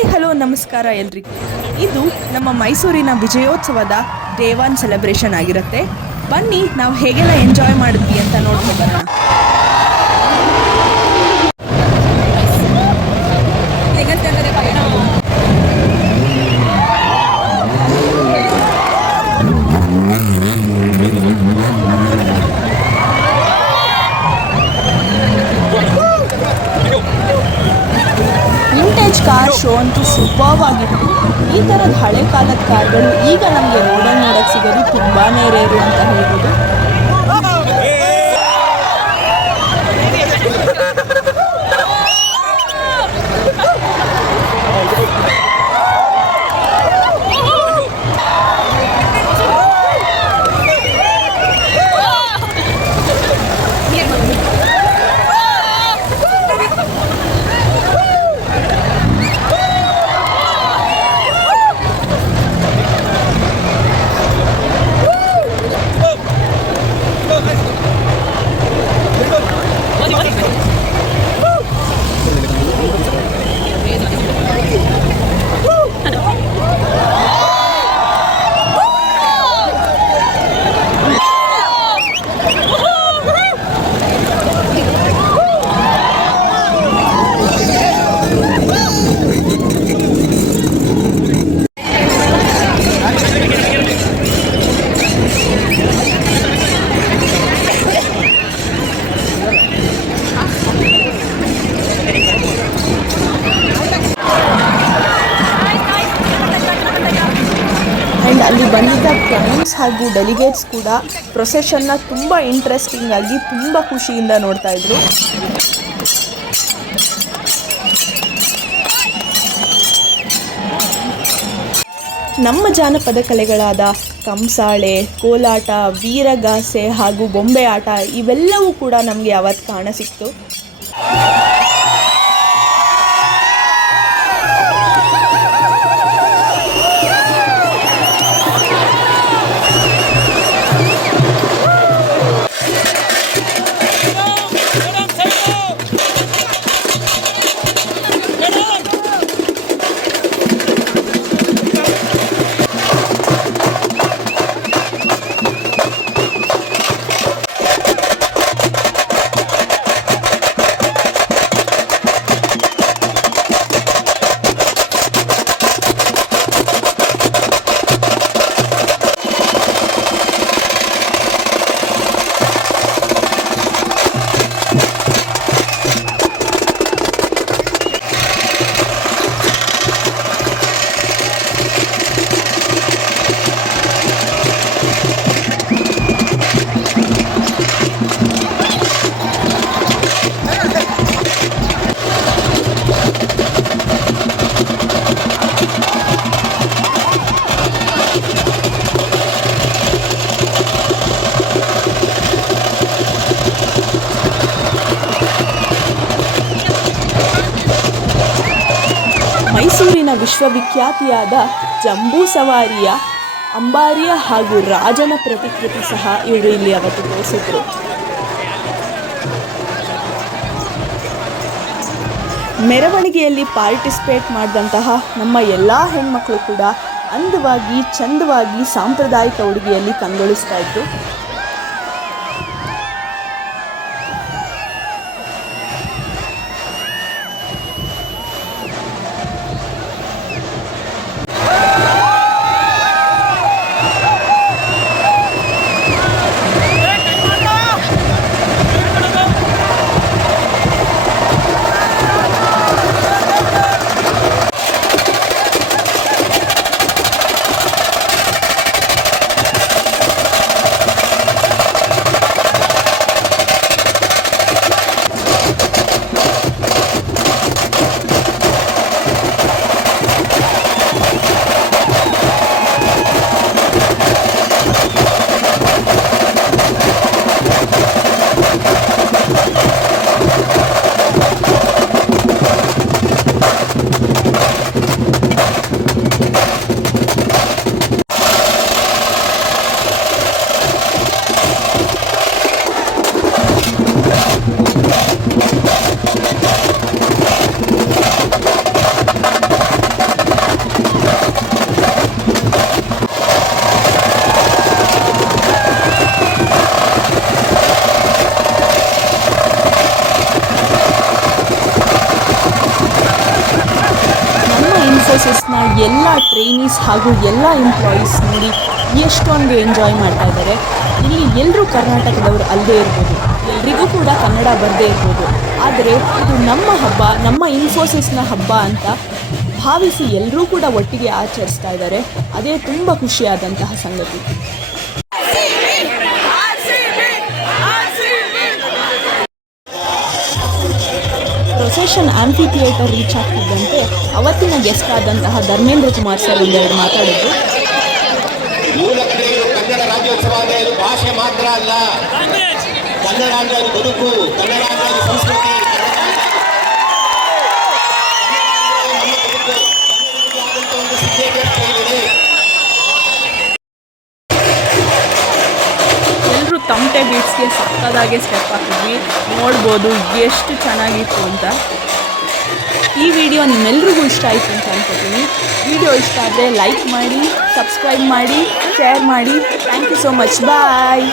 Hi hello ನಮಸ್ಕಾರ ಎಲ್ರಿಗೂ. ಇದು ನಮ್ಮ ಮೈಸೂರಿನ ವಿಜಯೋತ್ಸವದ ಡೇ 1 ಸೆಲೆಬ್ರೇಷನ್ ಆಗಿರುತ್ತೆ. ಬನ್ನಿ ನಾವು ಹೇಗೆಲ್ಲ ಎಂಜಾಯ್ ಮಾಡಿದ್ವಿ ಅಂತ ನೋಡ್ಕೊಂಡು ಬರೋಣ. ವಿಂಟೇಜ್ ಕಾರ್ ಶೋ ಅಂತೂ ಸೂಪರ್ವ್ ಆಗಿತ್ತು. ಈ ಥರದ ಹಳೆ ಕಾಲದ ಕಾರ್ಗಳು ಈಗ ನಮಗೆ ರೋಡಲ್ಲಿ ನೋಡೋಕ್ಕೆ ಸಿಗೋದು ತುಂಬಾ ರೇರು ಅಂತ ಹೇಳ್ಬೋದು. ಆ್ಯಂಡ್ ಅಲ್ಲಿ ಬಂದಿದ್ದ ಕ್ಲೈಂಟ್ಸ್ ಹಾಗೂ ಡೆಲಿಗೇಟ್ಸ್ ಕೂಡ ಪ್ರೊಸೆಷನ್ನ ತುಂಬ ಇಂಟ್ರೆಸ್ಟಿಂಗ್ ಆಗಿ ತುಂಬ ಖುಷಿಯಿಂದ ನೋಡ್ತಾ ಇದ್ರು. ನಮ್ಮ ಜಾನಪದ ಕಲೆಗಳಾದ ಕಂಸಾಳೆ, ಕೋಲಾಟ, ವೀರಗಾಸೆ ಹಾಗೂ ಬೊಂಬೆ ಆಟ ಇವೆಲ್ಲವೂ ಕೂಡ ನಮಗೆ ಅವತ್ತು ಕಾಣಸಿಕ್ತು. ಮೈಸೂರಿನ ವಿಶ್ವವಿಖ್ಯಾತಿಯಾದ ಜಂಬೂ ಸವಾರಿಯ ಅಂಬಾರಿಯ ಹಾಗೂ ರಾಜನ ಪ್ರತಿಕೃತಿ ಸಹ ಇವರು ಇಲ್ಲಿ ಅವತ್ತು ತೋರಿಸಿದ್ರು. ಮೆರವಣಿಗೆಯಲ್ಲಿ ಪಾರ್ಟಿಸಿಪೇಟ್ ಮಾಡಿದಂತಹ ನಮ್ಮ ಎಲ್ಲ ಹೆಣ್ಮಕ್ಳು ಕೂಡ ಅಂದವಾಗಿ ಚಂದವಾಗಿ ಸಾಂಪ್ರದಾಯಿಕ ಉಡುಗೆಯಲ್ಲಿ ಕಂಗೊಳಿಸ್ತಾ ಇದ್ರು. ಇನ್ಫೋಸಿಸ್ನ ಎಲ್ಲ ಟ್ರೈನೀಸ್ ಹಾಗೂ ಎಲ್ಲ ಎಂಪ್ಲಾಯೀಸ್ ನೋಡಿ ಎಷ್ಟೊಂದು ಎಂಜಾಯ್ ಮಾಡ್ತಾ ಇದ್ದಾರೆ. ಇಲ್ಲಿ ಎಲ್ಲರೂ ಕರ್ನಾಟಕದವರು ಅಲ್ಲದೇ ಇರ್ಬೋದು, ಎಲ್ರಿಗೂ ಕೂಡ ಕನ್ನಡ ಬರದೇ ಇರ್ಬೋದು, ಆದರೆ ಇದು ನಮ್ಮ ಹಬ್ಬ, ನಮ್ಮ ಇನ್ಫೋಸಿಸ್ನ ಹಬ್ಬ ಅಂತ ಭಾವಿಸಿ ಎಲ್ಲರೂ ಕೂಡ ಒಟ್ಟಿಗೆ ಆಚರಿಸ್ತಾ ಇದ್ದಾರೆ. ಅದೇ ತುಂಬ ಖುಷಿಯಾದಂತಹ ಸಂಗತಿ. ಪ್ರೊಸೆಷನ್ ಆಂಫಿ ಥಿಯೇಟರ್ ರೀಚ್ ಆಗ್ತಿದ್ದಂತೆ ಅವತ್ತಿನ ಗೆಸ್ಟ್ ಆದಂತಹ ಧರ್ಮೇಂದ್ರ ಕುಮಾರ್ ಸರ್ ಒಂದೆರಡು ಮಾತಾಡಿದ್ರು. ಕನ್ನಡ ರಾಜ್ಯೋತ್ಸವ ಅಂದರೆ ಇದು ಭಾಷೆ ಮಾತ್ರ ಅಲ್ಲ, ಕನ್ನಡ ಅಂದರೆ ಅದು ಬದುಕು, ಕನ್ನಡ ಅಂದರೆ ಅದು ಸಂಸ್ಕೃತಿ, ಎಲ್ಲರೂ ತಮಟೆ ಬೀಟ್ಸ್ಗೆ ಸಕ್ಕದಾಗೆ ಸ್ಟೆಪ್ ಹಾಕಿದ್ವಿ. ನೋಡ್ಬೋದು ಎಷ್ಟು ಚೆನ್ನಾಗಿತ್ತು ಅಂತ. ಈ ವಿಡಿಯೋ ನಿಮ್ಮೆಲ್ರಿಗೂ ಇಷ್ಟ ಆಯಿತು ಅಂತ ಅನ್ಕೋತೀನಿ. ವಿಡಿಯೋ ಇಷ್ಟ ಆದರೆ ಲೈಕ್ ಮಾಡಿ, ಸಬ್ಸ್ಕ್ರೈಬ್ ಮಾಡಿ, ಶೇರ್ ಮಾಡಿ. Thank you so much. Bye.